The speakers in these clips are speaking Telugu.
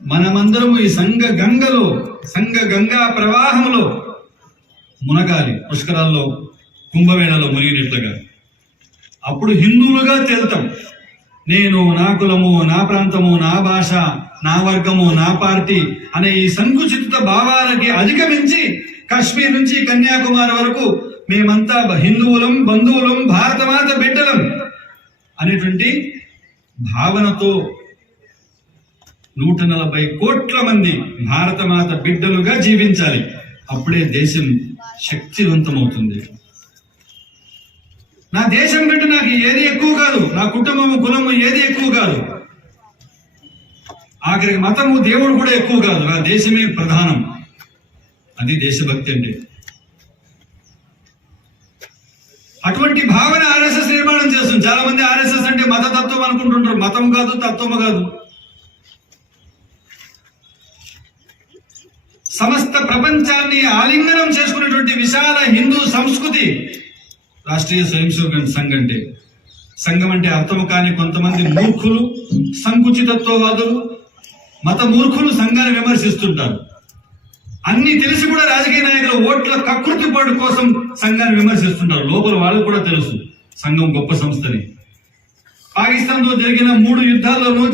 మనమందరము ఈ సంఘ గంగా ప్రవాహంలో మునగాలి. పుష్కరాల్లో కుంభమేళలో మునిగినట్లుగా. అప్పుడు హిందువులుగా తేలుతాం. నేను, నా కులము, నా ప్రాంతము, నా భాష, నా వర్గము, నా పార్టీ అనే ఈ సంకుచిత భావాలకి అధిగమించి కాశ్మీర్ నుంచి కన్యాకుమారి వరకు మేమంతా హిందువులం, బంధువులం, భారతమాత బిడ్డలం అనేటువంటి భావనతో 140 కోట్ల మంది భారతమాత బిడ్డలుగా జీవించాలి. అప్పుడే దేశం శక్తివంతమవుతుంది. నా దేశం కంటే నాకు ఏది ఎక్కువ కాదు, నా కుటుంబము, కులము ఏది ఎక్కువ కాదు, ఆఖరికి మతము, దేవుడు కూడా ఎక్కువ కాదు, నా దేశమే ప్రధానం. అది దేశభక్తి అంటే. అటువంటి భావన ఆర్ఎస్ఎస్ నిర్మాణం చేస్తుంది. చాలా మంది ఆర్ఎస్ఎస్ అంటే మతతత్వం అనుకుంటుంటారు. మతం కాదు, తత్వము కాదు. సమస్త ప్రపంచాన్ని ఆలింగనం చేసుకున్నటువంటి విశాల హిందూ సంస్కృతి రాష్ట్రీయ స్వయం సేవక సంఘ్ అంటే. సంఘం అంటే అర్థము కాని కొంతమంది మూర్ఖులు, సంకుచితత్వవాదులు, మత మూర్ఖులు సంఘాన్ని విమర్శిస్తుంటారు. అన్ని తెలిసి కూడా రాజకీయ నాయకులు ఓట్ల కకృతిపాటు కోసం సంఘాన్ని విమర్శిస్తుంటారు. లోపల వాళ్ళకు కూడా తెలుసు సంఘం గొప్ప సంస్థని. పాకిస్తాన్ తో జరిగిన 3 యుద్ధాల్లోనూ,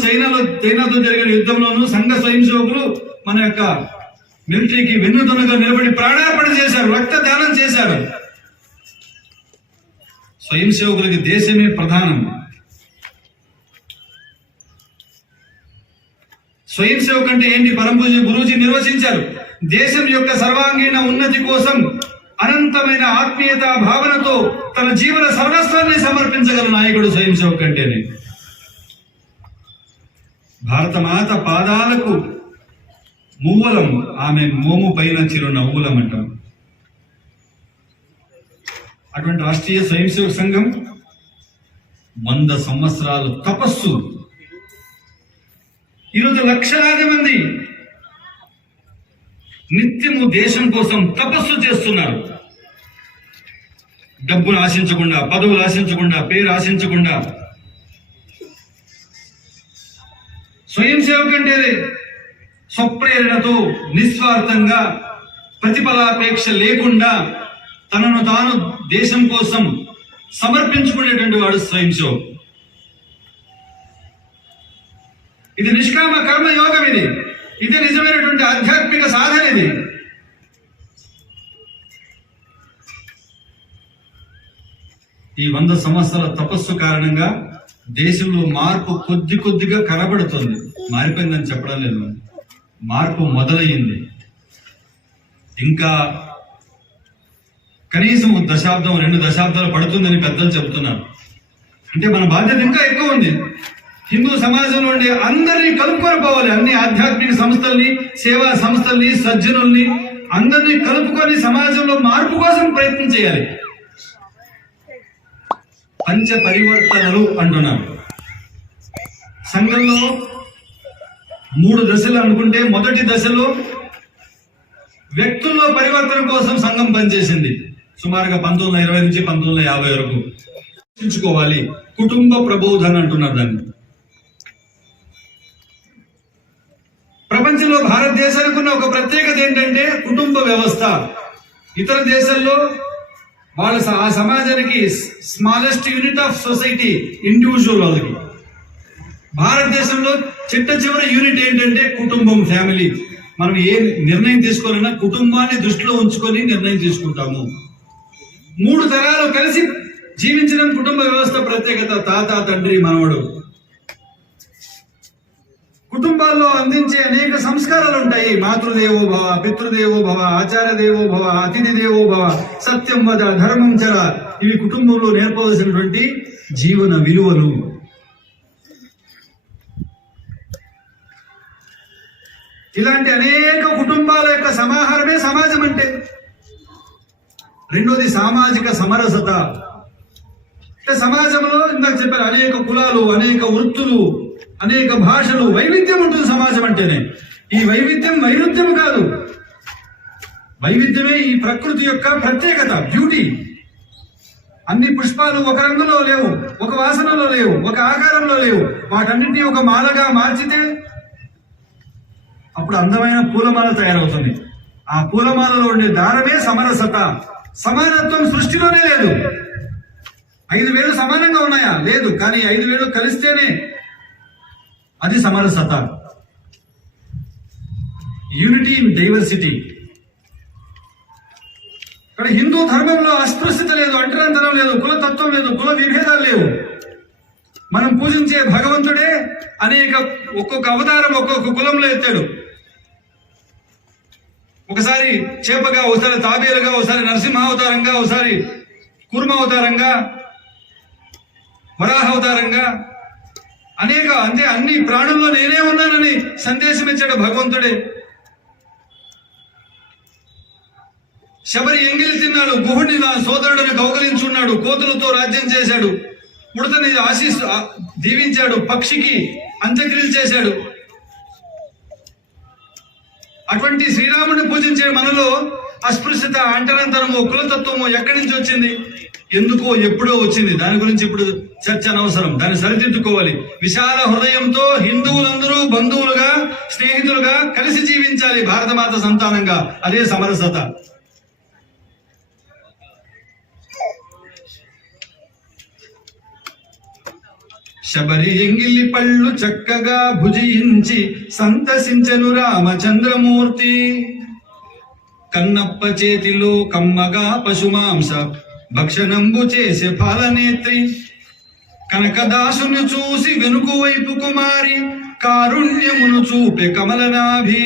చైనాతో జరిగిన యుద్ధంలోనూ సంఘ స్వయం సేవకులు మన యొక్క మిలిటరీకి వెన్నుదన్నుగా నిలబడి ప్రాణార్పణ చేశారు, రక్తదానం చేశారు. స్వయం సేవకులకి దేశమే ప్రధానం. స్వయం సేవకు అంటే ఏంటి? పరమపూజ్య గురూజీ నిర్వచించారు. దేశం యొక్క సర్వాంగీణ ఉన్నతి కోసం అనంతమైన ఆత్మీయత భావనతో తన జీవన సర్వస్వాన్ని సమర్పించగల నాయకుడు స్వయం సేవకు అంటేనే. భారతమాత పాదాలకు మువ్వలం, ఆమె మోము పైన చిరు నవ్వులం అంటాం. అటువంటి రాష్ట్రీయ స్వయం సేవక సంఘం 100 సంవత్సరాలు తపస్సు. ఈరోజు లక్షలాది మంది నిత్యము దేశం కోసం తపస్సు చేస్తున్నారు. డబ్బును ఆశించకుండా, పదవులు ఆశించకుండా, పేరు ఆశించకుండా. స్వయం సేవకు అంటే స్వప్రేరణతో, నిస్వార్థంగా, ప్రతిఫలాపేక్ష లేకుండా తనను తాను దేశం కోసం సమర్పించుకునేటువంటి వాడు స్వయం సేవకు. ఇది నిష్కామ కర్మ యోగం. ఇది నిజమైనటువంటి ఆధ్యాత్మిక సాధన. ఇది ఈ 100 సంవత్సరాల తపస్సు కారణంగా దేశంలో మార్పు కొద్దిగా కనబడుతుంది. మారిపోయిందని చెప్పడం లేదు, మార్పు మొదలయ్యింది. ఇంకా కనీసం 1 దశాబ్దం 2 దశాబ్దాలు పడుతుందని పెద్దలు చెబుతున్నారు. అంటే మన బాధ్యత ఇంకా ఎక్కువ ఉంది. హిందూ సమాజంలో ఉండే అందరినీ కలుపుకొని పోవాలి. అన్ని ఆధ్యాత్మిక సంస్థల్ని, సేవా సంస్థల్ని, సజ్జనుల్ని అందరినీ కలుపుకొని సమాజంలో మార్పు కోసం ప్రయత్నం చేయాలి. పంచ పరివర్తనలు అంటున్నారు. సంఘంలో 3 దశలు అనుకుంటే, మొదటి దశలో వ్యక్తుల్లో పరివర్తన కోసం సంఘం పనిచేసింది. సుమారుగా 1920 నుంచి 1950 వరకు రక్షించుకోవాలి. కుటుంబ ప్రబోధన అంటున్నారు దాన్ని. ప్రపంచంలో భారతదేశానికి ఉన్న ఒక ప్రత్యేకత ఏంటంటే కుటుంబ వ్యవస్థ. ఇతర దేశాల్లో వాళ్ళ ఆ సమాజానికి smallest unit of society individual వాళ్ళకి. భారతదేశంలో చిట్ట చివరి యూనిట్ ఏంటంటే కుటుంబం, ఫ్యామిలీ. మనం ఏ నిర్ణయం తీసుకోవాలన్నా కుటుంబాన్ని దృష్టిలో ఉంచుకొని నిర్ణయం తీసుకుంటాము. 3 తరాలు కలిసి జీవించడం కుటుంబ వ్యవస్థ ప్రత్యేకత. తాత, తండ్రి, మనవడు. కుటుంబాల్లో అందించే అనేక సంస్కారాలు ఉంటాయి. మాతృదేవో భవ, పితృదేవో భవ, ఆచార్య దేవో భవ, అతిథి దేవో భవ, సత్యం వద, ధర్మం చర. ఇవి కుటుంబంలో నేర్పవలసినటువంటి జీవన విలువలు. ఇలాంటి అనేక కుటుంబాల యొక్క సమాహారమే సమాజం అంటే. రెండోది సామాజిక సమరసత. అంటే సమాజంలో ఇందాక చెప్పారు, అనేక కులాలు, అనేక వృత్తులు, అనేక భాషలు, వైవిధ్యం ఉంటుంది సమాజం అంటేనే. ఈ వైవిధ్యం వైరుధ్యం కాదు, వైవిధ్యమే ఈ ప్రకృతి యొక్క ప్రత్యేకత, బ్యూటీ. అన్ని పుష్పాలు ఒక రంగులో లేవు, ఒక వాసనలో లేవు, ఒక ఆకారంలో లేవు. వాటన్నింటినీ ఒక మాలగా మార్చితే అప్పుడు అందమైన పూలమాల తయారవుతుంది. ఆ పూలమాలలో ఉండే దారమే సమరసత. సమానత్వం సృష్టిలోనే లేదు. 5 వేలు సమానంగా ఉన్నాయా? లేదు. కానీ 5 వేలు కలిస్తేనే అది సమరసత. Unity in diversity. ఇక్కడ హిందూ ధర్మంలో అస్పృశ్యత లేదు, అంటరాంతరం లేదు, కులతత్వం లేదు, కుల విభేదాలు లేవు. మనం పూజించే భగవంతుడే ఒక్కొక్క అవతారం ఒక్కొక్క కులంలో ఎత్తాడు. ఒకసారి చేపగా, ఒకసారి తాబేలుగా, ఒకసారి నరసింహ అవతారంగా, ఒకసారి కూర్మ అవతారంగా, వరాహ అవతారంగా అంటే అన్ని ప్రాణుల్లో నేనే ఉన్నానని సందేశం ఇచ్చాడు భగవంతుడే. శబరి ఎంగిలి తిన్నాడు, గుహుడిని నా సోదరుడిని కౌగలించున్నాడు, కోతులతో రాజ్యం చేశాడు, ఉడతని దీవించాడు, పక్షికి అంత్యక్రియలు చేశాడు. అటువంటి శ్రీరాముడిని పూజించే మనలో అస్పృశ్యత, అంటరంతరము, కులతత్వము ఎక్కడి నుంచి వచ్చింది? ఎందుకో ఎప్పుడో వచ్చింది. దాని గురించి ఇప్పుడు చర్చ అనవసరం. దాన్ని సరిదిద్దుకోవాలి. విశాల హృదయంతో హిందువులందరూ బంధువులుగా, స్నేహితులుగా కలిసి జీవించాలి భారతమాత సంతానంగా. అదే సమరసత. శబరి ఎంగిలి పళ్ళు చక్కగా భుజించి సంతసించెను రామచంద్రమూర్తి. కన్నప్ప చేతిలో కమ్మగా పశుమాంస భక్షణంబు చేసే పాలనేత్రి. కనకదాసును చూసి వెనుకు వైపు కుమారి కారుణ్యమును చూపే కమలనాభి.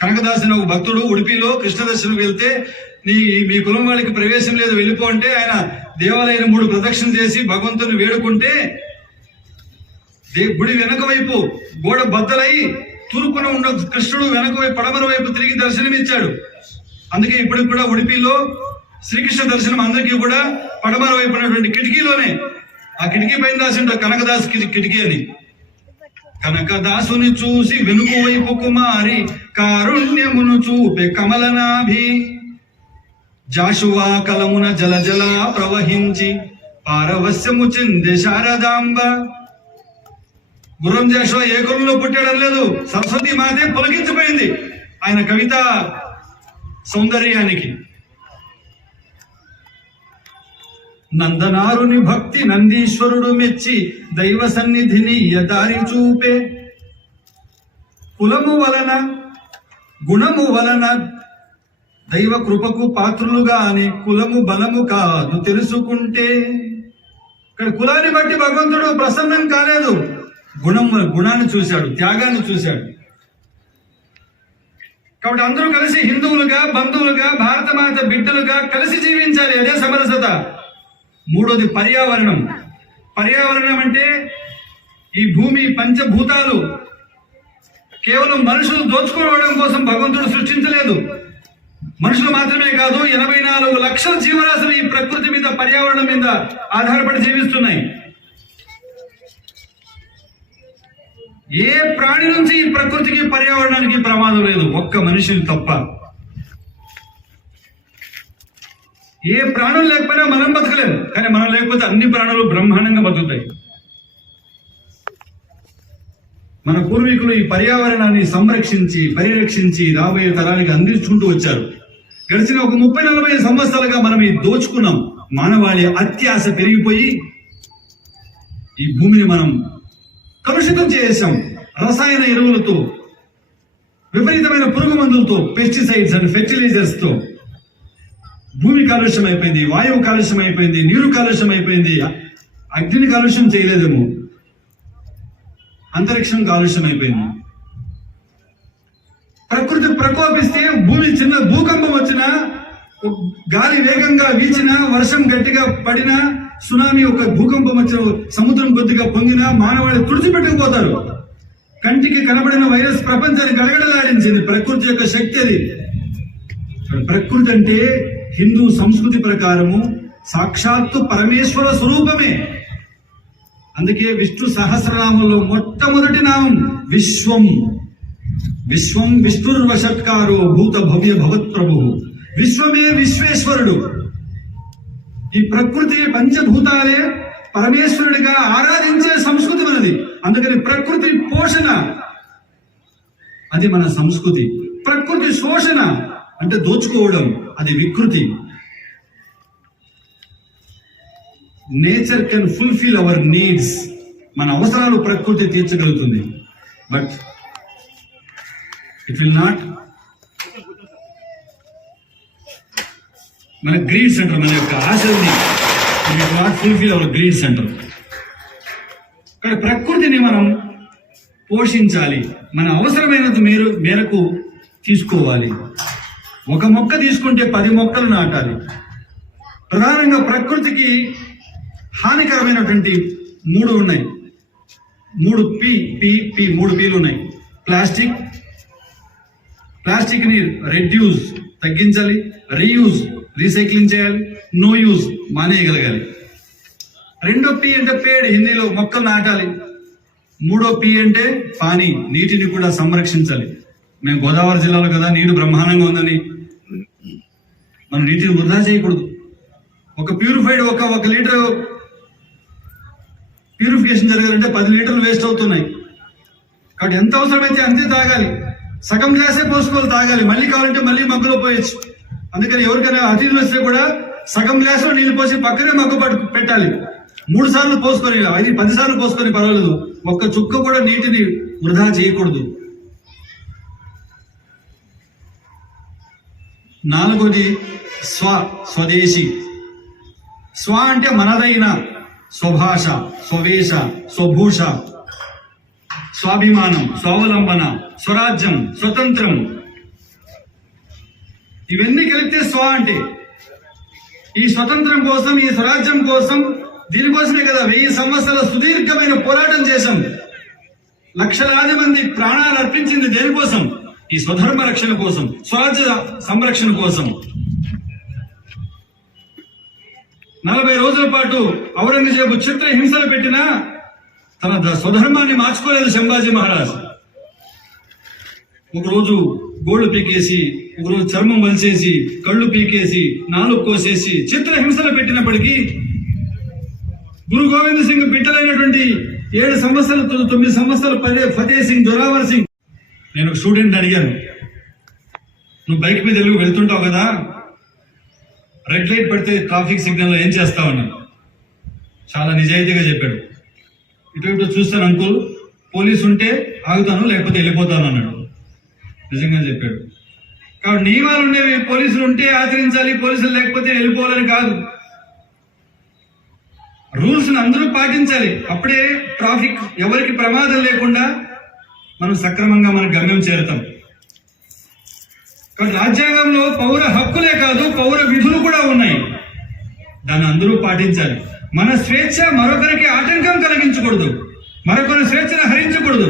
కనకదాసుని ఒక భక్తుడు ఉడిపిలో కృష్ణ దర్శనం వెళ్తే మీ కులం వాళ్ళకి ప్రవేశం లేదు, వెళ్ళిపో అంటే ఆయన దేవాలయాన్ని 3 ప్రదక్షిణ చేసి భగవంతుని వేడుకుంటే గుడి వెనక వైపు గోడ బద్దలై తూర్పున ఉన్న కృష్ణుడు వెనక వైపు పడమర వైపు తిరిగి దర్శనమిచ్చాడు. అందుకే ఇప్పటికి కూడా ఉడిపిలో శ్రీకృష్ణ దర్శనం అందరికీ కూడా పడమర వైపు ఉన్నటువంటి కిటికీలోనే, ఆ కిటికీ పైన రాసిండు కనకదాస్ కిటికీ అని. కనకదాసుని చూసి వెనుక వైపు కుమారి కారుణ్యమును చూపే కమలనాభి. జాషువా కలమున జల ప్రవహించి పారవస్యము చెందే శారదాంబ. గుర్రం జాషువా ఏ కులంలో పుట్టాడని లేదు, సరస్వతి మాతే పొలకించిపోయింది ఆయన కవిత సౌందర్యానికి. నందనారుని భక్తి నందీశ్వరుడు మెచ్చి దైవ సన్నిధిని యదారి చూపే. కులము వలన గుణము వలన దైవ కృపకు పాత్రులుగా అని కులము బలము కాదు తెలుసుకుంటే. ఇక్కడ కులాన్ని బట్టి భగవంతుడు ప్రసన్నం కాలేదు, గుణాన్ని చూశాడు, త్యాగాన్ని చూశాడు. కాబట్టి అందరూ కలిసి హిందువులుగా, బంధువులుగా, భారతమాత బిడ్డలుగా కలిసి జీవించాలి. అదే సమరసత. 3వది పర్యావరణం. పర్యావరణం అంటే ఈ భూమి, పంచభూతాలు కేవలం మనుషులు దోచుకోవడం కోసం భగవంతుడు సృష్టించలేదు. మనుషులు మాత్రమే కాదు, 84 లక్షల జీవరాశులు ఈ ప్రకృతి మీద, పర్యావరణం మీద ఆధారపడి జీవిస్తున్నాయి. ఏ ప్రాణి నుంచి ఈ ప్రకృతికి, పర్యావరణానికి ప్రమాదం లేదు, ఒక్క మనిషిని తప్ప. ఏ ప్రాణం లేకపోయినా మనం బతకలేము, కానీ మనం లేకపోతే అన్ని ప్రాణులు బ్రహ్మాండంగా బతుకుతాయి. మన పూర్వీకులు ఈ పర్యావరణాన్ని సంరక్షించి, పరిరక్షించి రాబోయే తరానికి అందించుకుంటూ వచ్చారు. గడిచిన ఒక 30-40 సంవత్సరాలుగా మనం ఈ దోచుకున్నాం. మానవాళి అత్యాశ పెరిగిపోయి ఈ భూమిని మనం కలుషితం చేసాం. రసాయన ఎరువులతో, విపరీతమైన పురుగు మందులతో, పెస్టిసైడ్స్ అండ్ ఫెర్టిలైజర్స్ తో భూమి కాలుష్యం అయిపోయింది, వాయువు కాలుష్యం అయిపోయింది, నీరు కాలుష్యం అయిపోయింది. అగ్నిని కాలుష్యం చేయలేదేమో, అంతరిక్షం కాలుష్యం అయిపోయింది. ప్రకృతి ప్రకోపిస్తే, భూమి చిన్న భూకంపం వచ్చినా, గాలి వేగంగా వీచినా, వర్షం గట్టిగా పడినా, సునామీ ఒక భూకంపం వచ్చిన, సముద్రం కొద్దిగా పొంగినా మానవాళి తుడిచిపెట్టుకుపోతారు. కంటికి కనబడిన వైరస్ ప్రపంచాన్ని గడగడలాడించింది. ప్రకృతి యొక్క శక్తి అది. ప్రకృతి అంటే హిందూ సంస్కృతి ప్రకారము సాక్షాత్తు పరమేశ్వర స్వరూపమే. అందుకే విష్ణు సహస్రనామంలో మొట్టమొదటి నామం విశ్వం. విశ్వం విష్ణుర్వషట్కారో భూత భవ్య భవత్ ప్రభు. విశ్వమే విశ్వేశ్వరుడు. ఈ ప్రకృతి, పంచభూతాలే పరమేశ్వరుడిగా ఆరాధించే సంస్కృతి మనది. అందుకని ప్రకృతి పోషణ, అది మన సంస్కృతి. ప్రకృతి శోషణ అంటే దోచుకోవడం, అది వికృతి. Nature can fulfil our needs. మన అవసరాలు ప్రకృతి తీర్చగలుగుతుంది. But it will not. మన గ్రీడ్స్ అంటారు, మన యొక్క ఆశల్ని it will not fulfil our greeds అంటారు. కానీ ప్రకృతిని మనం పోషించాలి, మన అవసరమైనంత మేరకు తీసుకోవాలి. ఒక మొక్క తీసుకుంటే 10 మొక్కలు నాటాలి. ప్రధానంగా ప్రకృతికి హానికరమైనటువంటి 3 ఉన్నాయి. 3 పీలు ఉన్నాయి. ప్లాస్టిక్ ని రెడ్యూస్ తగ్గించాలి, రీయూజ్ రీసైక్లింగ్ చేయాలి, నో యూజ్ మానేయగలగాలి. 2 పీ అంటే పేడ్, హిందీలో మొక్కలు నాటాలి. 3 పీ అంటే పానీ, నీటిని కూడా సంరక్షించాలి. మేము గోదావరి జిల్లాలో కదా, నీరు బ్రహ్మాండంగా ఉందని మనం నీటిని వృధా చేయకూడదు. ఒక ప్యూరిఫైడ్ ఒక లీటర్ ప్యూరిఫికేషన్ జరగాలంటే 10 లీటర్లు వేస్ట్ అవుతున్నాయి. కాబట్టి ఎంత అవసరమైతే అంతే తాగాలి. సగం గ్లాసే పోసుకోవాలి, తాగాలి. మళ్ళీ కావాలంటే మళ్ళీ మగ్గులో పోయొచ్చు. అందుకని ఎవరికైనా అతిథులు వస్తే కూడా సగం గ్లాసులో నీళ్లు పోసి పక్కనే మగ్గు పెట్టాలి. 3 సార్లు పోసుకొని, 10 సార్లు పోసుకొని పర్వాలేదు. ఒక్క చుక్క కూడా నీటిని వృధా చేయకూడదు. 4వది స్వదేశీ. స్వ అంటే మనదైన, స్వభాష, స్వవేష, స్వభూష, స్వాభిమానం, స్వావలంబన, స్వరాజ్యం, స్వతంత్రం. ఇవన్నీ కలిపితే స్వ అంటే. ఈ స్వతంత్రం కోసం, ఈ స్వరాజ్యం కోసం, దీనికోసమే కదా 1000 సంవత్సరాల సుదీర్ఘమైన పోరాటం చేశాం. లక్షలాది మంది ప్రాణాలు అర్పించింది దేనికోసం? ఈ స్వధర్మ రక్షణ కోసం, స్వరాజ్య సంరక్షణ కోసం. 40 రోజుల పాటు ఔరంగజేబు చిత్ర హింసలు పెట్టినా తన స్వధర్మాన్ని మార్చుకోలేదు సంభాజీ మహారాజ్. ఒకరోజు గోళ్లు పీకేసి, ఒకరోజు చర్మం వలిసేసి, కళ్ళు పీకేసి, నాలుగు కోసేసి చిత్ర హింసలు పెట్టినప్పటికీ గురు గోవింద్ సింగ్ బిడ్డలైనటువంటి 7 సంవత్సరాలు 9 సంవత్సరాలు ఫతే సింగ్, జోరావర్ సింగ్. నేను ఒక స్టూడెంట్ అడిగాను, నువ్వు బైక్ మీద వెళ్తుంటావు కదా, రెడ్ లైట్ పడితే ట్రాఫిక్ సిగ్నల్ లో ఏం చేస్తావన్నా? చాలా నిజాయితీగా చెప్పాడు. ఇటు చూస్తాను అంకుల్, పోలీసు ఉంటే ఆగుతాను, లేకపోతే వెళ్ళిపోతాను అన్నాడు. నిజంగా చెప్పాడు. కాబట్టి నియమాలు ఉండేవి, పోలీసులు ఉంటే ఆచరించాలి, పోలీసులు లేకపోతే వెళ్ళిపోవాలని కాదు. రూల్స్ అందరూ పాటించాలి. అప్పుడే ట్రాఫిక్ ఎవరికి ప్రమాదం లేకుండా మనం సక్రమంగా మన గమ్యం చేరుతాం. కాబట్టి రాజ్యాంగంలో పౌర హక్కులే కాదు, పౌర విధులు కూడా ఉన్నాయి. దాన్ని అందరూ పాటించాలి. మన స్వేచ్ఛ మరొకరికి ఆటంకం కలిగించకూడదు, మరొకరి స్వేచ్ఛను హరించకూడదు.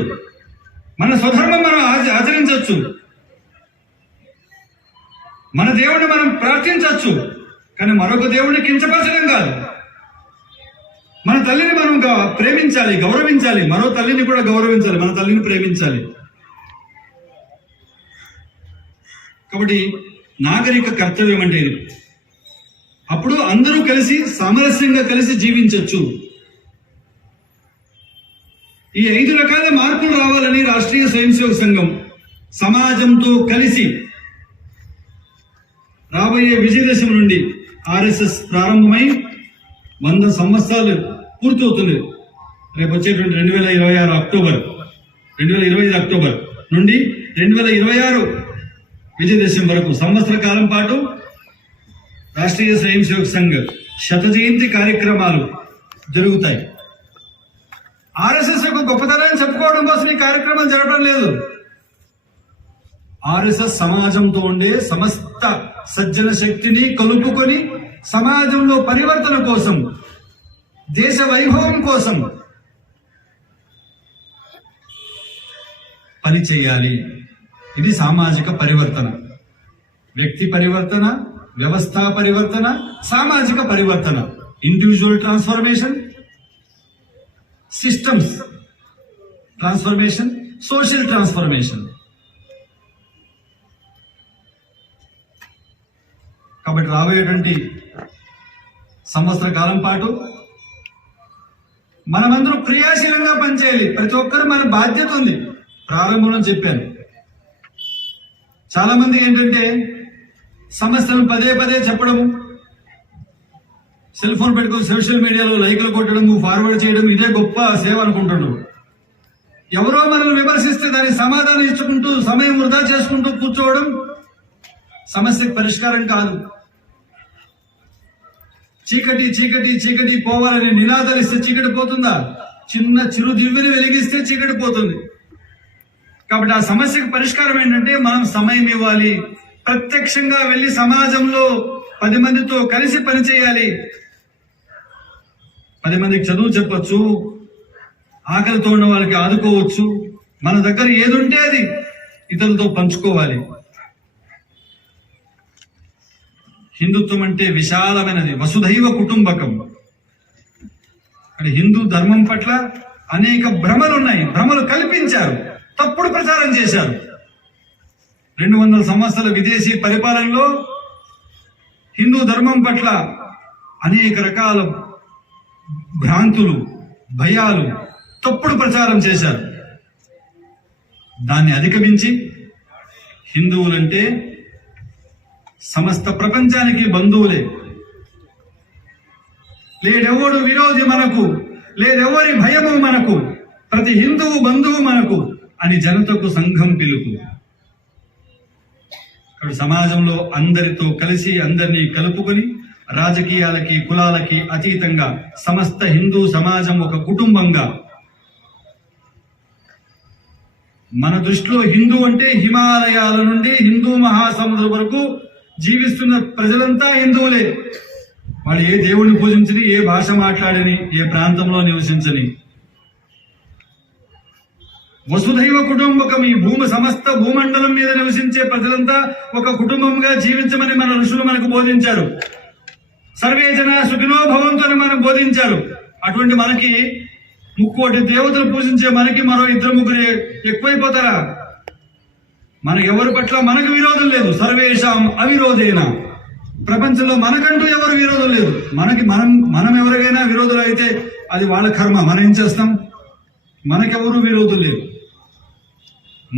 మన స్వధర్మం మనం ఆచరించవచ్చు, మన దేవుడిని మనం ప్రార్థించవచ్చు, కానీ మరొక దేవుడిని కించపరచడం కాదు. మన తల్లిని మనం ప్రేమించాలి, గౌరవించాలి, మరో తల్లిని కూడా గౌరవించాలి, మన తల్లిని ప్రేమించాలి. కాబట్టి నాగరిక కర్తవ్యం అంటే ఇది. అప్పుడు అందరూ కలిసి సామరస్యంగా కలిసి జీవించవచ్చు. ఈ 5 రకాల మార్పులు రావాలని రాష్ట్రీయ స్వయం సేవక సంఘం సమాజంతో కలిసి రాబోయే విజయదశమి నుండి ఆర్ఎస్ఎస్ ప్రారంభమై 100 సంవత్సరాలు పూర్తవుతుంది. రేపు వచ్చేటువంటి 2025 అక్టోబర్ నుండి 2026 విజయదశమి వరకు సంవత్సర కాలం పాటు రాష్ట్రీయ స్వయం సేవక సంఘ్ 100వ జయంతి కార్యక్రమాలు జరుగుతాయి. ఆర్ఎస్ఎస్ యొక్క గొప్పతనాన్ని చెప్పుకోవడం కోసం ఈ కార్యక్రమాలు జరగడం లేదు. ఆర్ఎస్ఎస్ సమాజంతో ఉండే సమస్త సజ్జన శక్తిని కలుపుకొని సమాజంలో పరివర్తన కోసం, దేశ వైభవం కోసం పని చేయాలి. ఇది సామాజిక పరివర్తన. వ్యక్తి పరివర్తన, వ్యవస్థ పరివర్తన, సామాజిక పరివర్తన, individual transformation, systems transformation, social transformation. కాబట్టి రాబోయేటువంటి సంవత్సర కాలం పాటు మనమందరం క్రియాశీలంగా పనిచేయాలి. ప్రతి ఒక్కరు మన బాధ్యత ఉంది. ప్రారంభంలో చెప్పాను, చాలా మంది ఏంటంటే సమస్యలు పదే పదే చెప్పడము, సెల్ ఫోన్ పెట్టుకుని సోషల్ మీడియాలో లైకులు కొట్టడము, ఫార్వర్డ్ చేయడం ఇదే గొప్ప సేవ అనుకుంటున్నారు. ఎవరో మనల్ని విమర్శిస్తే దానికి సమాధానం ఇచ్చుకుంటూ సమయం వృధా చేసుకుంటూ కూర్చోవడం సమస్యకు పరిష్కారం కాదు. చీకటి చీకటి చీకటి పోవాలని నినాదాలు ఇస్తే చీకటి పోతుందా? చిన్న చిరు దివ్యని వెలిగిస్తే చీకటి పోతుంది. కాబట్టి ఆ సమస్యకు పరిష్కారం ఏంటంటే మనం సమయం ఇవ్వాలి, ప్రత్యక్షంగా వెళ్ళి సమాజంలో 10 మందితో కలిసి పనిచేయాలి. 10 మందికి చదువు చెప్పొచ్చు, ఆకలితో ఉన్న వాళ్ళకి ఆదుకోవచ్చు. మన దగ్గర ఏది ఉంటే అది ఇతరులతో పంచుకోవాలి. హిందుత్వం అంటే విశాలమైనది, వసుధైవ కుటుంబకం. హిందూ ధర్మం పట్ల అనేక భ్రమలు ఉన్నాయి, భ్రమలు కల్పించారు, తప్పుడు ప్రచారం చేశారు. 200 సంవత్సరాల విదేశీ పరిపాలనలో హిందూ ధర్మం పట్ల అనేక రకాల భ్రాంతులు, భయాలు, తప్పుడు ప్రచారం చేశారు. దాన్ని అధిగమించి హిందువులంటే సమస్త ప్రపంచానికి బంధువులే, లేడెవడు విరోధి మనకు, లేదెవరి భయము మనకు, ప్రతి హిందువు బంధువు మనకు అని జనతకు సంఘం పిలుపు. సమాజంలో అందరితో కలిసి అందరినీ కలుపుకొని రాజకీయాలకి కులాలకి అతీతంగా సమస్త హిందూ సమాజం ఒక కుటుంబంగా. మన దృష్టిలో హిందూ అంటే హిమాలయాల నుండి హిందూ మహాసముద్రం వరకు జీవిస్తున్న ప్రజలంతా హిందువులే. వాళ్ళు ఏ దేవుడిని పూజించని, ఏ భాష మాట్లాడని, ఏ ప్రాంతంలో నివసించని. వసుధైవ కుటుంబకం, ఈ సమస్త భూమండలం మీద నివసించే ప్రజలంతా ఒక కుటుంబంగా జీవించమని మన ఋషులు మనకు బోధించారు. సర్వే జన సుఖినో భవంతు అని మనం బోధించారు. అటువంటి మనకి 3 దేవతలు పూజించే మనకి మరో 2-3 ఎక్కువైపోతారా? మనకు ఎవరి పట్ల మనకు విరోధం లేదు. సర్వేషాం అవిరోధేన. ప్రపంచంలో మనకంటూ ఎవరు విరోధం లేదు. మనం ఎవరికైనా విరోధులు అయితే అది వాళ్ళ కర్మ, మనం ఏం చేస్తాం? మనకెవరు విరోధులు లేరు.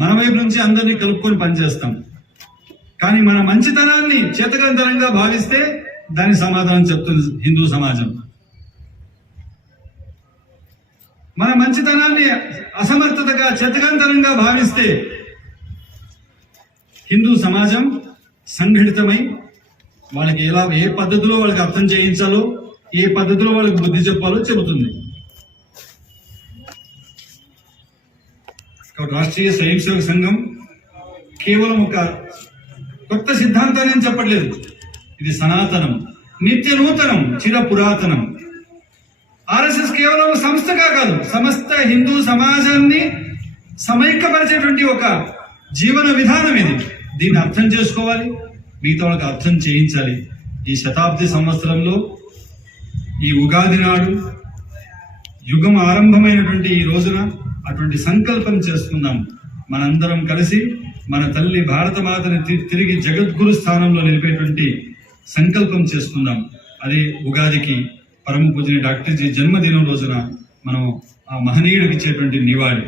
మన వైపు నుంచి అందరినీ కలుపుకొని పనిచేస్తాం. కానీ మన మంచితనాన్ని చేతకంతరంగా భావిస్తే దాని సమాధానం చెప్తుంది హిందూ సమాజం. మన మంచితనాన్ని అసమర్థతగా చేతకంతరంగా భావిస్తే హిందూ సమాజం సంఘటితమై వాళ్ళకి ఏ పద్ధతిలో వాళ్ళకి అర్థం చేయించాలో, ఏ పద్ధతిలో వాళ్ళకి బుద్ధి చెప్పాలో చెబుతుంది. రాష్ట్రీయ స్వయం సేవక సంఘం కేవలం ఒక కొత్త సిద్ధాంతాన్ని చెప్పట్లేదు. ఇది సనాతనం, నిత్య నూతనం, చిర పురాతనం. ఆర్ఎస్ఎస్ కేవలం సంస్థగా కాదు, సమస్త హిందూ సమాజాన్ని సమైక్యపరిచేటువంటి ఒక జీవన విధానం ఇది. దీన్ని అర్థం చేసుకోవాలి, మిగతా వాళ్ళకి అర్థం చేయించాలి. ఈ శతాబ్ది సంవత్సరంలో ఈ ఉగాది నాడు యుగం ఆరంభమైనటువంటి ఈ రోజున అటువంటి సంకల్పం చేసుకుందాం. మనందరం కలిసి మన తల్లి భారతమాతని తిరిగి జగద్గురు స్థానంలో నిలిపేటువంటి సంకల్పం చేసుకుందాం. అదే ఉగాదికి పరమ పూజని డాక్టర్ జీ జన్మదినం రోజున మనం ఆ మహనీయుడికి ఇచ్చేటువంటి నివాళి.